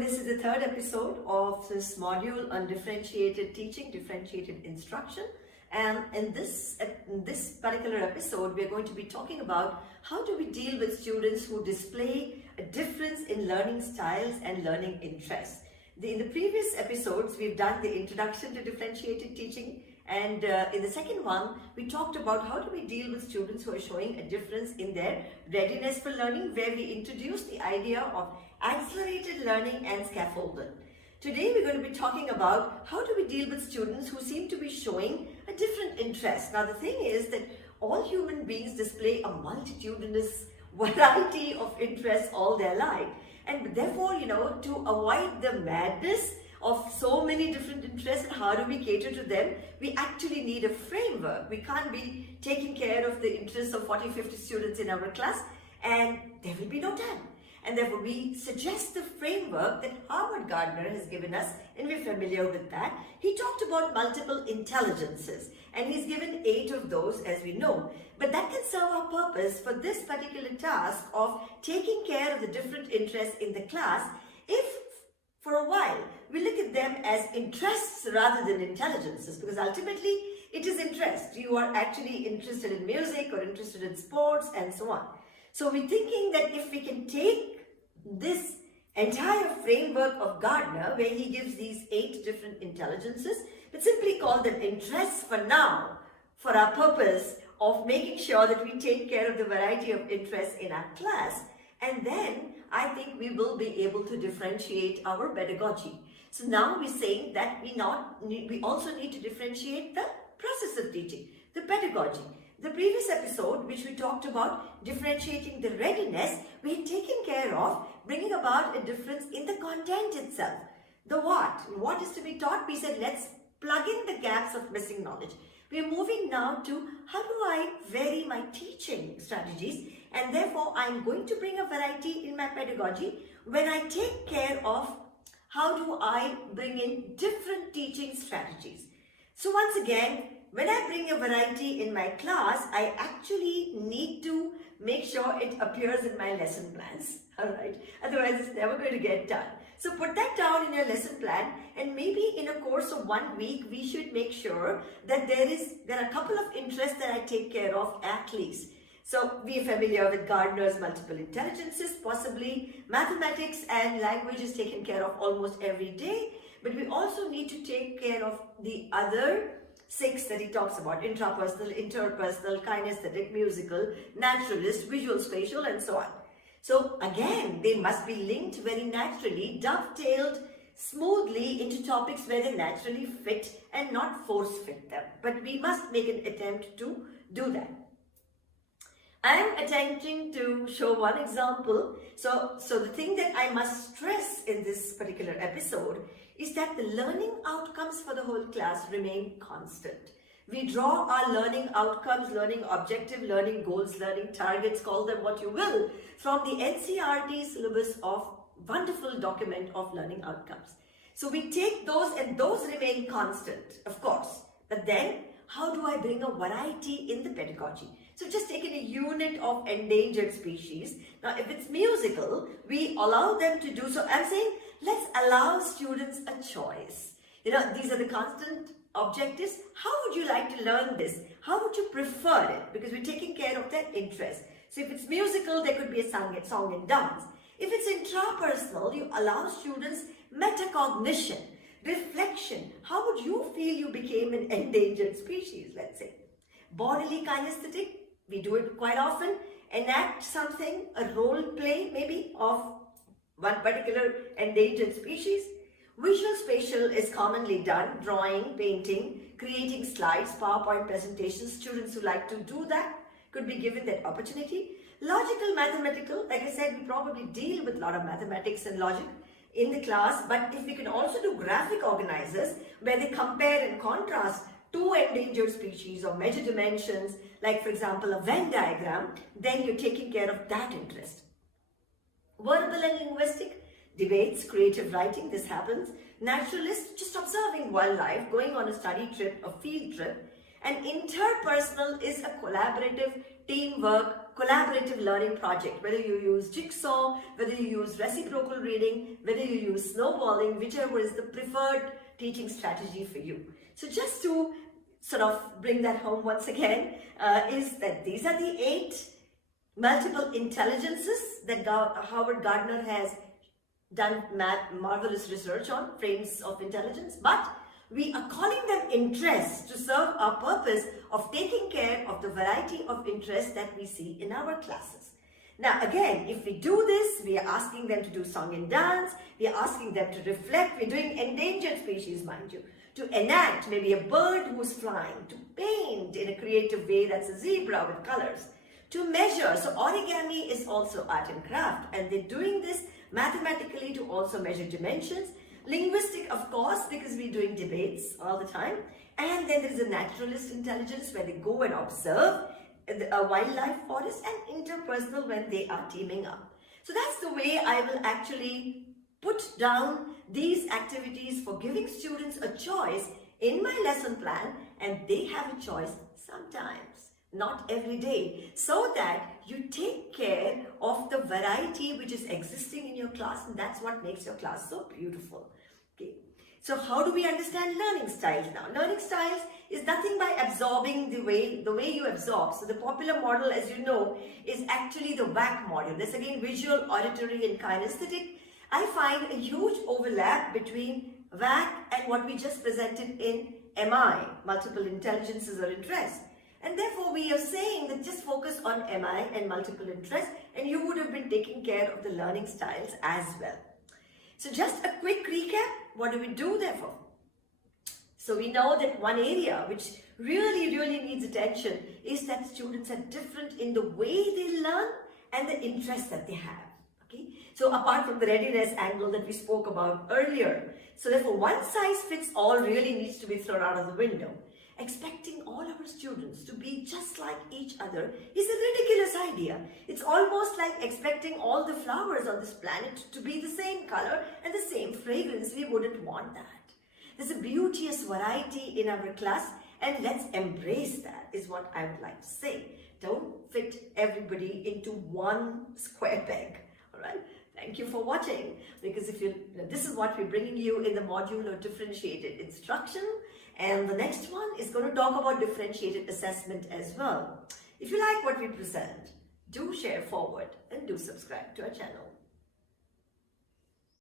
this is the third episode of this module on differentiated teaching, differentiated instruction. And in this particular episode, we are going to be talking about how do we deal with students who display a difference in learning styles and learning interests. In the previous episodes, we've done the introduction to differentiated teaching. And in the second one, we talked about how do we deal with students who are showing a difference in their readiness for learning, where we introduced the idea of accelerated learning and scaffolding. Today, we're going to be talking about how do we deal with students who seem to be showing a different interest. Now, the thing is that all human beings display a multitudinous variety of interests all their life. And therefore, to avoid the madness of so many different interests and how do we cater to them, we actually need a framework. We can't be taking care of the interests of 40-50 students in our class and there will be no time. And therefore, we suggest the framework that Howard Gardner has given us, and we're familiar with that. He talked about multiple intelligences, and he's given 8 of those, as we know. But that can serve our purpose for this particular task of taking care of the different interests in the class if, for a while, we look at them as interests rather than intelligences, because ultimately, it is interest. You are actually interested in music or interested in sports and so on. So we're thinking that if we can take this entire framework of Gardner, where he gives these 8 different intelligences, but simply call them interests for now, for our purpose of making sure that we take care of the variety of interests in our class. And then I think we will be able to differentiate our pedagogy. So now we're saying that we also need to differentiate the process of teaching, the pedagogy. The previous episode, which we talked about differentiating the readiness, we had taken care of bringing about a difference in the content itself. The what is to be taught, we said let's plug in the gaps of missing knowledge. We are moving now to how do I vary my teaching strategies, and therefore I'm going to bring a variety in my pedagogy when I take care of how do I bring in different teaching strategies. So once again, when I bring a variety in my class, I actually need to make sure it appears in my lesson plans, all right? Otherwise, it's never going to get done. So put that down in your lesson plan, and maybe in a course of 1 week, we should make sure that there are a couple of interests that I take care of at least. So we are familiar with Gardner's multiple intelligences, possibly mathematics and language is taken care of almost every day, but we also need to take care of the other 6 that he talks about: intrapersonal, interpersonal, kinesthetic, musical, naturalist, visual, spatial, and so on. So again, they must be linked very naturally, dovetailed smoothly into topics where they naturally fit and not force fit them. But we must make an attempt to do that. I am attempting to show one example. So the thing that I must stress in this particular episode is that the learning outcomes for the whole class remain constant. We draw our learning outcomes, learning objective, learning goals, learning targets, call them what you will, from the NCERT syllabus of wonderful document of learning outcomes. So we take those and those remain constant, of course. But then, how do I bring a variety in the pedagogy? So just taking a unit of endangered species. Now, if it's musical, we allow them to do so. I'm saying, let's allow students a choice. These are the constant objectives. How would you like to learn this? How would you prefer it? Because we're taking care of their interest. So if it's musical, there could be a song and dance. If it's intrapersonal, you allow students metacognition, reflection. How would you feel you became an endangered species, let's say? Bodily kinesthetic, we do it quite often. Enact something, a role play maybe of one particular endangered species. Visual spatial is commonly done, drawing, painting, creating slides, PowerPoint presentations. Students who like to do that could be given that opportunity. Logical, mathematical, like I said, we probably deal with a lot of mathematics and logic in the class, but if we can also do graphic organizers where they compare and contrast 2 endangered species or measure dimensions, like for example a Venn diagram, then you're taking care of that interest. Verbal and linguistic, debates, creative writing, this happens. Naturalist, just observing wildlife, going on a study trip, a field trip. And interpersonal is a collaborative teamwork collaborative learning project, whether you use jigsaw, whether you use reciprocal reading, whether you use snowballing, whichever is the preferred teaching strategy for you. So just to sort of bring that home once again, is that these are the 8 multiple intelligences that Howard Gardner has done marvelous research on, frames of intelligence, but we are calling them interests to serve our purpose of taking care of the variety of interests that we see in our classes. Now again, if we do this, we are asking them to do song and dance, we are asking them to reflect, we're doing endangered species, mind you, to enact maybe a bird who's flying, to paint in a creative way, that's a zebra with colors, to measure. So origami is also art and craft, and they're doing this mathematically to also measure dimensions. Linguistic, of course, because we're doing debates all the time. And then there's a naturalist intelligence where they go and observe a wildlife forest, and interpersonal when they are teaming up. So that's the way I will actually put down these activities for giving students a choice in my lesson plan, and they have a choice sometimes, not every day, so that you take care of the variety which is existing in your class, and that's what makes your class so beautiful. Okay. So how do we understand learning styles now? Learning styles is nothing by absorbing the way you absorb. So the popular model, as you know, is actually the WAC model. That's again visual, auditory and kinesthetic. I find a huge overlap between WAC and what we just presented in MI, multiple intelligences or interests. And therefore we are saying that just focus on MI and multiple interests, and you would have been taking care of the learning styles as well. So just a quick recap, what do we do therefore? So we know that one area which really needs attention is that students are different in the way they learn and the interest that they have. Okay? So apart from the readiness angle that we spoke about earlier, so therefore one size fits all really needs to be thrown out of the window. Expecting all our students to be just like each other is a ridiculous idea. It's almost like expecting all the flowers on this planet to be the same color and the same fragrance. We wouldn't want that. There's a beauteous variety in our class, and let's embrace that, is what I would like to say. Don't fit everybody into one square peg. All right? Thank you for watching, because this is what we're bringing you in the module of differentiated instruction, and the next one is going to talk about differentiated assessment as well. If you like what we present, do share forward and do subscribe to our channel.